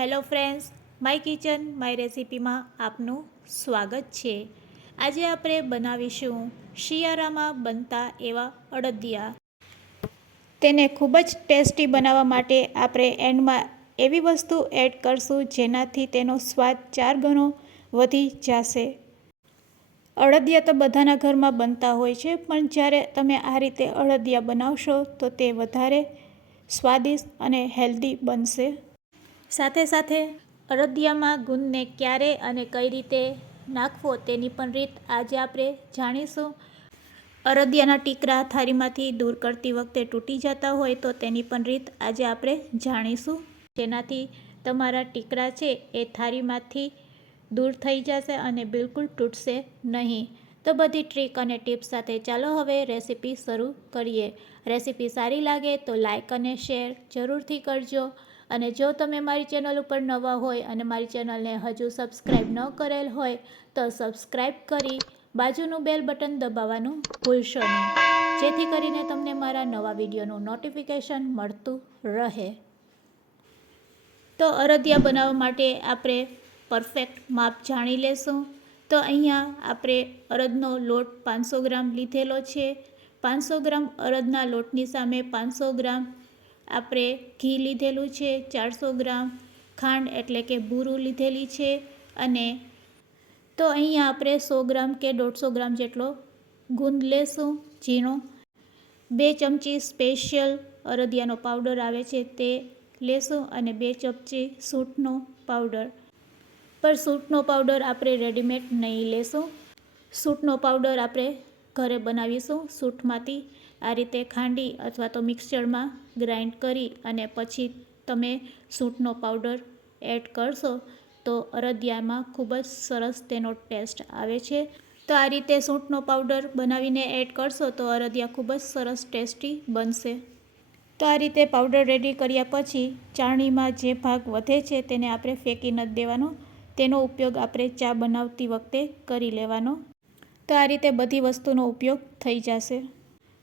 Hello friends, my kitchen, my રેસિપીમાં આપનું સ્વાગત છે. આજે આપણે બનાવીશું શિયાળામાં બનતા એવા અડદિયા. તેને ખૂબ જ ટેસ્ટી બનાવવા માટે આપણે એન્ડમાં એવી વસ્તુ એડ કરશું જેનાથી તેનો સ્વાદ ચાર ગણો વધી જશે. અડદિયા તો બધાના ઘરમાં બનતા હોય છે, પણ જ્યારે તમે આ રીતે અડદિયા બનાવશો તો તે વધારે સ્વાદિષ્ટ અને હેલ્ધી બનશે. સાથે સાથે અડદિયામાં ગુંદને ક્યારે અને કઈ રીતે નાખવો તેની પણ રીત આજે આપણે જાણીશું. અડદિયાના ટીકરા થારીમાંથી દૂર કરતી વખતે તૂટી જતા હોય તો તેની પણ રીત આજે આપણે જાણીશું. જેનાથી તમારા ટીકરા છે એ થારીમાંથી દૂર થઈ જશે અને બિલકુલ તૂટશે નહીં. તો બધી ટ્રીક અને ટિપ્સ સાથે ચાલો હવે રેસીપી શરૂ કરીએ. રેસીપી સારી લાગે તો લાઇક અને શેર જરૂરથી કરજો. અને જો તમે મારી ચેનલ ઉપર નવા હોય અને મારી ચેનલને હજુ સબસ્ક્રાઈબ ન કરેલ હોય, તો સબસ્ક્રાઈબ કરી બાજુનું બેલ બટન દબાવવાનું ભૂલશો નહીં. જેથી કરીને તમને મારા નવા વિડીયોનું નોટિફિકેશન મળતું રહે. તો અરદિયા બનાવવા માટે આપણે પરફેક્ટ માપ જાણી લેશું. તો અહીંયા આપણે અરદનો લોટ પાંચસો ગ્રામ લીધેલો છે. પાંચસો ગ્રામ અડદના લોટની સામે પાંચસો ગ્રામ આપણે ઘી લીધેલું છે, ચારસો ગ્રામ. ખાંડ એટલે કે બૂરું લીધેલી છે અને તો અહીંયા આપણે સો ગ્રામ કે દોઢસો ગ્રામ જેટલો ગુંદ લેશું, ઝીણો. બે ચમચી સ્પેશિયલ અરદિયાનો પાવડર આવે છે તે લેશું અને બે ચમચી સૂંઠનો પાવડર. પર સૂંઠનો પાવડર આપણે રેડીમેડ નહીં લેશું. સૂંઠનો પાવડર આપણે ઘરે બનાવીશું સૂંઠમાંથી. આ રીતે ખાંડી અથવા તો મિક્સચરમાં ગ્રાઇન્ડ કરી અને પછી તમે સૂંઠનો પાવડર એડ કરશો તો અરદિયામાં ખૂબ જ સરસ તેનો ટેસ્ટ આવે છે. તો આ રીતે સૂંઠનો પાવડર બનાવીને એડ કરશો તો અરદિયા ખૂબ જ સરસ ટેસ્ટી બનશે. તો આ રીતે પાવડર રેડી કર્યા પછી ચાળણીમાં જે ભાગ વધે છે તેને આપણે ફેંકી નથી દેવાનો. તેનો ઉપયોગ આપણે ચા બનાવતી વખતે કરી લેવાનો. તો આ રીતે બધી વસ્તુનો ઉપયોગ થઈ જશે.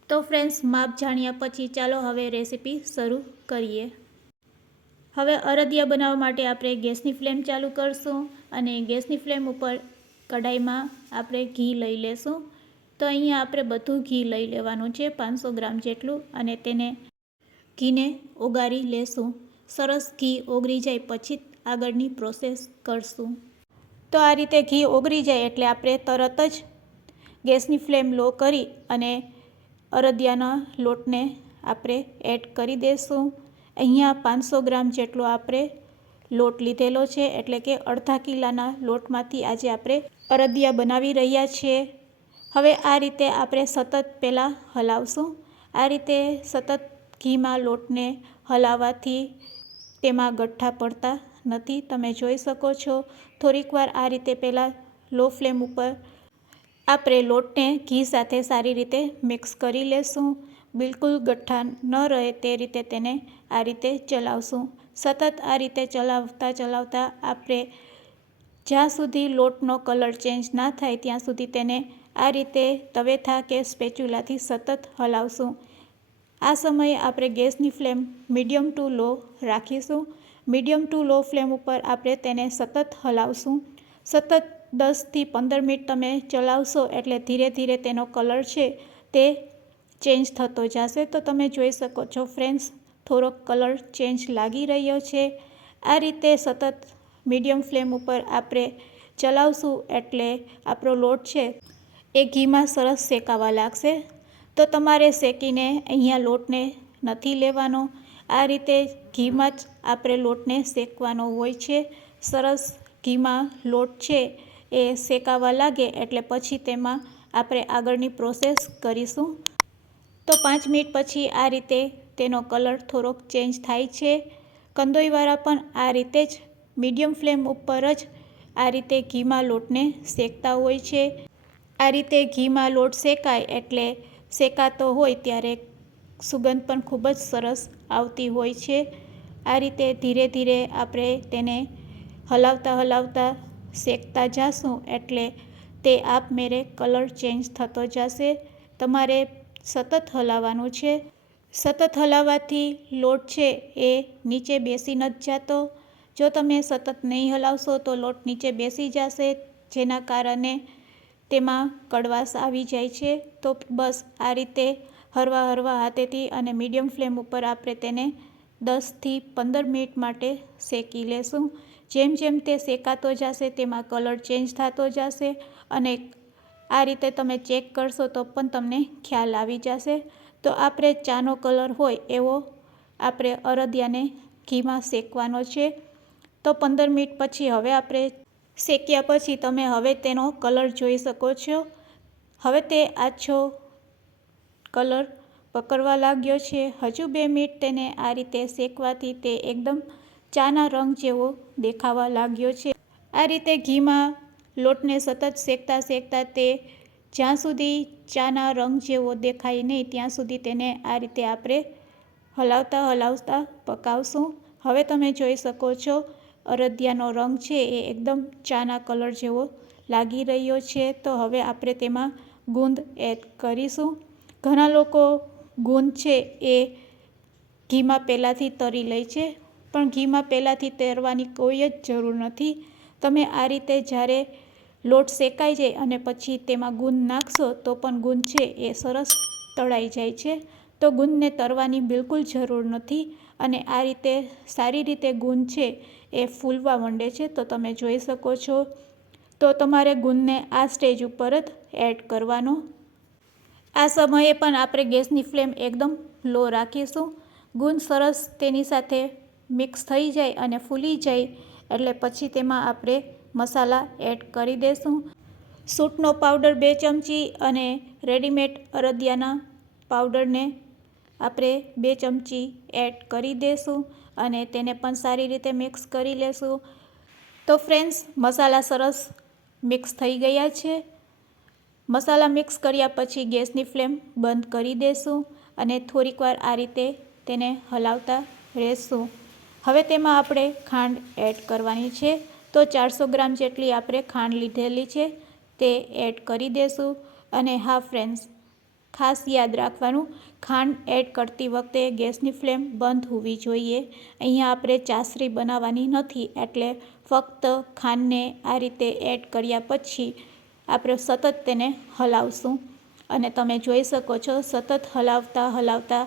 તો ફ્રેન્ડ્સ, માપ જાણ્યા પછી ચાલો હવે રેસીપી શરૂ કરીએ. હવે અરદિયા બનાવવા માટે આપણે ગેસની ફ્લેમ ચાલુ કરશું અને ગેસની ફ્લેમ ઉપર કઢાઈમાં આપણે ઘી લઈ લેશું. તો અહીંયા આપણે બધું ઘી લઈ લેવાનું છે, પાંચસો ગ્રામ જેટલું, અને તેને ઘીને ઓગાળી લેશું. સરસ ઘી ઓગળી જાય પછી આગળની પ્રોસેસ કરશું. તો આ રીતે ઘી ઓગળી જાય એટલે આપણે તરત જ ગેસની ફ્લેમ લો કરી અને અરદિયાના લોટને આપણે એડ કરી દઈશું અહીંયા પાંચસો ગ્રામ જેટલો આપણે લોટ લીધેલો છે, એટલે કે અડધા કિલાના લોટમાંથી આજે આપણે અરદિયા બનાવી રહ્યા છીએ. હવે આ રીતે આપણે સતત પહેલાં હલાવશું. આ રીતે સતત ઘીમાં લોટને હલાવવાથી તેમાં ગઠ્ઠા પડતા નથી. તમે જોઈ શકો છો થોડીક વાર આ રીતે પહેલાં લો ફ્લેમ ઉપર આપણે લોટને ઘી સાથે સારી રીતે મિક્સ કરી લેશું. બિલકુલ ગઠ્ઠા ન રહે તે રીતે તેને આ રીતે ચલાવશું. સતત આ રીતે ચલાવતા ચલાવતા આપણે જ્યાં સુધી લોટનો કલર ચેન્જ ના થાય ત્યાં સુધી તેને આ રીતે તવેથા કે સ્પેચ્યુલાથી સતત હલાવશું. આ સમયે આપણે ગેસની ફ્લેમ મીડિયમ ટુ લો રાખીશું. મીડિયમ ટુ લો ફ્લેમ ઉપર આપણે તેને સતત હલાવશું. સતત દસથી પંદર મિનિટ તમે ચલાવશો એટલે ધીરે ધીરે તેનો કલર છે તે ચેન્જ થતો જશે. તો તમે જોઈ શકો છો ફ્રેન્ડ્સ, થોડોક કલર ચેન્જ લાગી રહ્યો છે. આ રીતે સતત મીડિયમ ફ્લેમ ઉપર આપણે ચલાવશું એટલે આપણો લોટ છે એ ઘીમાં સરસ શેકાવા લાગશે. તો તમારે શેકીને અહીંયા લોટને નથી લેવાનો. આ રીતે ઘીમાં જ આપણે લોટને શેકવાનો હોય છે. સરસ ઘીમાં લોટ છે એ શેકાવા લાગે એટલે પછી તેમાં આપણે આગળની પ્રોસેસ કરીશું. તો પાંચ મિનિટ પછી આ રીતે તેનો કલર થોડોક ચેન્જ થાય છે. કંદોઈવાળા પણ આ રીતે જ મીડિયમ ફ્લેમ ઉપર જ આ રીતે ઘીમાં લોટને શેકતા હોય છે. આ રીતે ઘીમાં લોટ શેકાય એટલે શેકાતો હોય ત્યારે સુગંધ પણ ખૂબ જ સરસ આવતી હોય છે. આ રીતે ધીરે ધીરે આપણે તેને હલાવતા હલાવતા શેકતા જાશું એટલે તે આપમેળે કલર ચેન્જ થતો જશે. તમારે સતત હલાવવાનું છે. સતત હલાવવાથી લોટ છે એ નીચે બેસી નથી જતો. જો તમે સતત નહીં હલાવશો તો લોટ નીચે બેસી જશે, જેના કારણે તેમાં કડવાશ આવી જાય છે. તો બસ આ રીતે હરવા હરવા હાથેથી અને મીડિયમ ફ્લેમ ઉપર આપણે તેને દસથી પંદર મિનિટ માટે શેકી લેશું. જેમ જેમ તે શેકાતો જશે, તેમાં કલર ચેન્જ થતો જશે અને આ રીતે તમે ચેક કરશો તો પણ તમને ખ્યાલ આવી જશે. તો આપણે ચાનો કલર હોય એવો આપણે અરદિયાને ઘીમાં શેકવાનો છે. તો પંદર મિનિટ પછી હવે આપણે શેક્યા પછી તમે હવે તેનો કલર જોઈ શકો છો. હવે તે આછો કલર પકડવા લાગ્યો છે. હજુ બે મિનિટ તેને આ રીતે શેકવાથી તે એકદમ ચાના રંગ જેવો દેખાવા લાગ્યો છે. આ રીતે ઘીમાં લોટને સતત શેકતા શેકતા તે જ્યાં સુધી ચાના રંગ જેવો દેખાય નહીં, ત્યાં સુધી તેને આ રીતે આપણે હલાવતા હલાવતા પકાવશું. હવે તમે જોઈ શકો છો, અરદિયાનો રંગ છે એ એકદમ ચાના કલર જેવો લાગી રહ્યો છે. તો હવે આપણે તેમાં ગુંદ એડ કરીશું. ઘણા લોકો ગુંદ છે એ ઘીમાં પહેલાંથી તરી લે છે. પણ ઘીમાં પહેલાંથી તરવાની કોઈ જ જરૂર નથી. તમે આ રીતે જ્યારે લોટ શેકાઈ જાય અને પછી તેમાં ગુંદ નાખશો, તો પણ ગુંદ છે એ સરસ તળાઈ જાય છે. તો ગુંદને તરવાની બિલકુલ જરૂર નથી અને આ રીતે સારી રીતે ગુંદ છે એ ફૂલવા માંડે છે. તો તમે જોઈ શકો છો. તો તમારે ગુંદને આ સ્ટેજ ઉપર જ એડ કરવાનો. આ સમયે પણ આપણે ગેસની ફ્લેમ એકદમ લો રાખીશું. ગુંદ સરસ તેની સાથે મિક્સ થઈ જાય અને ફૂલી જાય એટલે પછી તેમાં આપણે મસાલા એડ કરી દઈશું સૂટનો પાવડર બે ચમચી અને રેડીમેડ અરદિયાના પાવડરને આપણે બે ચમચી એડ કરી દઈશું અને તેને પણ સારી રીતે મિક્સ કરી લેશું. તો ફ્રેન્ડ્સ, મસાલા સરસ મિક્સ થઈ ગયા છે. મસાલા મિક્સ કર્યા પછી ગેસની ફ્લેમ બંધ કરી દેશું અને થોડીક વાર આ રીતે તેને હલાવતા રહેશું. હવે તેમાં આપણે ખાંડ એડ કરવાની છે. તો ચારસો ગ્રામ જેટલી આપણે ખાંડ લીધેલી છે, તે એડ કરી દેશું. અને હા ફ્રેન્ડ્સ ખાસ યાદ રાખવાનું, ખાંડ એડ કરતી વખતે ગેસની ફ્લેમ બંધ હોવી જોઈએ. અહીંયા આપણે ચાસરી બનાવવાની નથી, એટલે ફક્ત ખાંડને આ રીતે એડ કર્યા પછી આપણે સતત તેને હલાવશું. અને તમે જોઈ શકો છો, સતત હલાવતા હલાવતા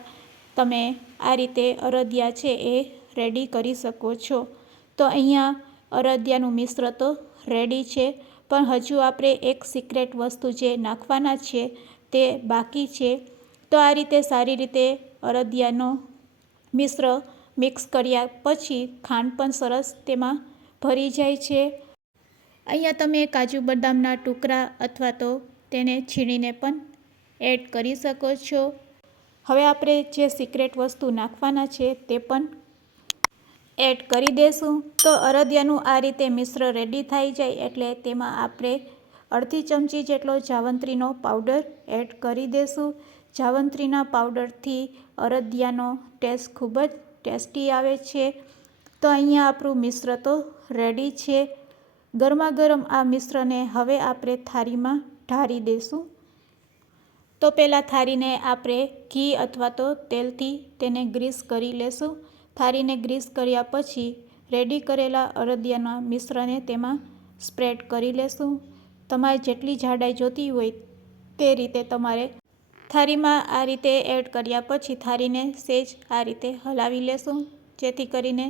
તમે આ રીતે અરદિયા છે એ રેડી કરી શકો છો. તો અહીંયા અરદિયાનું મિશ્ર તો રેડી છે, પણ હજુ આપણે એક સિક્રેટ વસ્તુ જે નાખવાના છે તે બાકી છે. તો આ રીતે સારી રીતે અરદિયાનો મિશ્ર મિક્સ કર્યા પછી ખાંડ પણ સરસ તેમાં ભરી જાય છે. અહીંયા તમે કાજુ બદામના ટુકડા અથવા તો તેને છીણીને પણ એડ કરી શકો છો. હવે આપણે જે સિક્રેટ વસ્તુ નાખવાના છે તે પણ એડ કરી દેશું. તો અરદિયાનું આ રીતે મિશ્ર રેડી થઈ જાય એટલે તેમાં આપણે અડધી ચમચી જેટલો જાવંત્રીનો પાવડર એડ કરી દઈશું જાવંત્રીના પાવડરથી અરદિયાનો ટેસ્ટ ખૂબ જ ટેસ્ટી આવે છે. તો અહીંયા આપણું મિશ્ર તો રેડી છે. ગરમા ગરમ આ મિશ્રને હવે આપણે થાળીમાં ઢારી દેશું. તો પહેલાં થાળીને આપણે ઘી અથવા તો તેલથી તેને ગ્રીસ કરી લેશું. થાળીને ગ્રીસ કર્યા પછી રેડી કરેલા અરદિયાના મિશ્રને તેમાં સ્પ્રેડ કરી લેશું. તમારે જેટલી જાડાઈ જોતી હોય તે રીતે તમારે થાળીમાં આ રીતે એડ કર્યા પછી થાળીને સેજ આ રીતે હલાવી લેશું, જેથી કરીને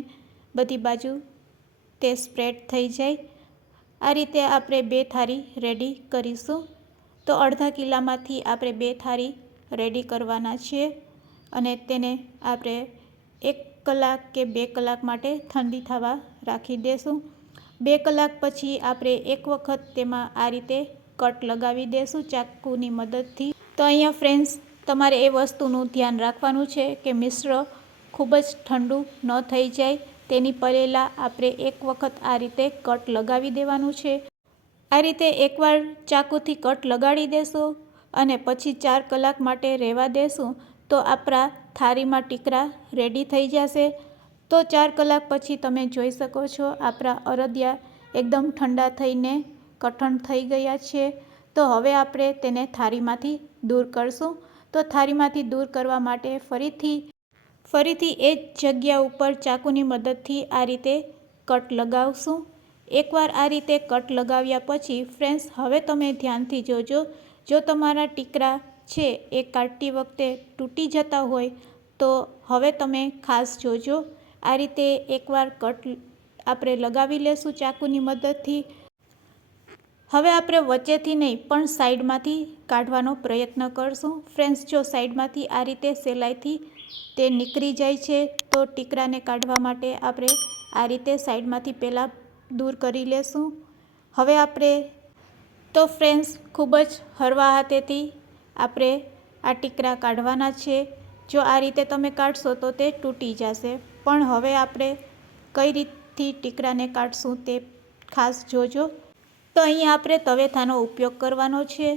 બધી બાજુ તે સ્પ્રેડ થઈ જાય. આ રીતે આપણે બે થાળી રેડી કરીશું. તો અડધા કિલ્લામાંથી આપણે બે થાળી રેડી કરવાના છીએ અને તેને આપણે એક કલાક કે બે કલાક માટે ઠંડી થવા રાખી દેશું. બે કલાક પછી આપણે એક વખત તેમાં આ રીતે કટ લગાવી દેશું ચાકુની મદદથી. તો અહીંયા ફ્રેન્ડ્સ, તમારે એ વસ્તુનું ધ્યાન રાખવાનું છે કે મિશ્ર ખૂબ જ ઠંડુ ન થઈ જાય. તેની પહેલાં આપણે એક વખત આ રીતે કટ લગાવી દેવાનું છે. આ રીતે એકવાર ચાકુથી કટ લગાડી દેશો અને પછી ચાર કલાક માટે રહેવા દેશું. તો આપણા થાળીમાં ટીકરા રેડી થઈ જશે. તો ચાર કલાક પછી તમે જોઈ શકો છો, આપણા અરદિયા એકદમ ઠંડા થઈને કઠણ થઈ ગયા છે. તો હવે આપણે તેને થાળીમાંથી દૂર કરશું. તો થાળીમાંથી દૂર કરવા માટે ફરીથી ફરીથી એ જ જગ્યા ઉપર ચાકુની મદદથી આ રીતે કટ લગાવશું. એકવાર આ રીતે કટ લગાવ્યા પછી ફ્રેન્ડ્સ હવે તમે ધ્યાનથી જોજો, જો તમારા ટીકરા છે એ કાઢતી વખતે તૂટી જતા હોય તો હવે તમે ખાસ જોજો. આ રીતે એકવાર કટ આપણે લગાવી લેશું ચાકુની મદદથી. હવે આપણે વચ્ચેથી નહીં, પણ સાઈડમાંથી કાઢવાનો પ્રયત્ન કરશું. ફ્રેન્ડ્સ, જો સાઈડમાંથી આ રીતે સેલાઈથી તે નીકળી જાય છે, તો ટીકરાને કાઢવા માટે આપણે આ રીતે સાઈડમાંથી પહેલાં દૂર કરી લેશું. હવે આપણે, તો ફ્રેન્ડ્સ, ખૂબ જ હળવા હાથેથી આપણે આ ટીકરા કાઢવાના છે. જો આ રીતે તમે કાઢશો તો તે તૂટી જશે. પણ હવે આપણે કઈ રીતથી ટીકરાને કાઢશું તે ખાસ જોજો. તો અહીં આપણે તવેથાનો ઉપયોગ કરવાનો છે.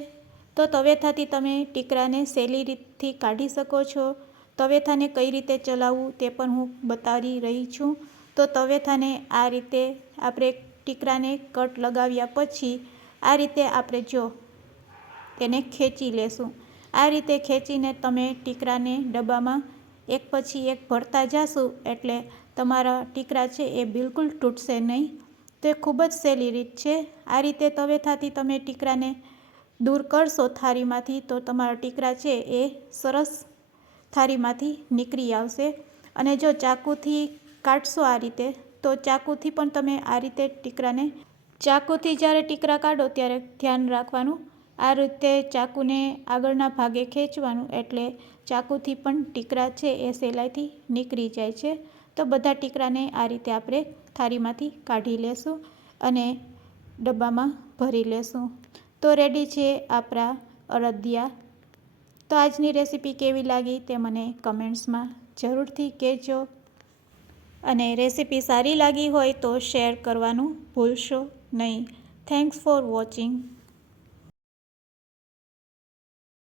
તો તવેથાથી તમે ટીકરાને સહેલી રીતથી કાઢી શકો છો. તવેથાને કઈ રીતે ચલાવવું તે પણ હું બતાવી રહી છું. તો તવેથાને આ રીતે આપણે ટીકરાને કટ લગાવ્યા પછી આ રીતે આપણે જો તેને ખેંચી લેશું. આ રીતે ખેંચીને તમે ટીકરાને ડબ્બામાં એક પછી એક ભરતા જાશું એટલે તમારા ટીકરા છે એ બિલકુલ તૂટશે નહીં. તે ખૂબ જ સહેલી રીત છે. આ રીતે તવેથાથી તમે ટીકરાને દૂર કરશો થાળીમાંથી તો તમારા ટીકરા છે એ સરસ થાળીમાંથી નીકળી આવશે. અને જો ચાકુથી કાઢશો આ રીતે, તો ચાકુથી પણ તમે આ રીતે ટીકરાને, ચાકુથી જ્યારે ટીકરા કાઢો ત્યારે ધ્યાન રાખવાનું આ રીતે ચાકુને આગળના ભાગે ખેંચવાનું એટલે ચાકુથી પણ ટીકરા છે એ સહેલાઈથી નીકળી જાય છે. તો બધા ટીકરાને આ રીતે આપણે થાળીમાંથી કાઢી લેશું અને ડબ્બામાં ભરી લેશું. તો રેડી છે આપણા અડદિયા તો આજની રેસીપી કેવી લાગી તે મને કમેન્ટ્સમાં જરૂરથી કહેજો. અને રેસીપી સારી લાગી હોય તો શેર કરવાનું ભૂલશો નહીં. Thanks for watching.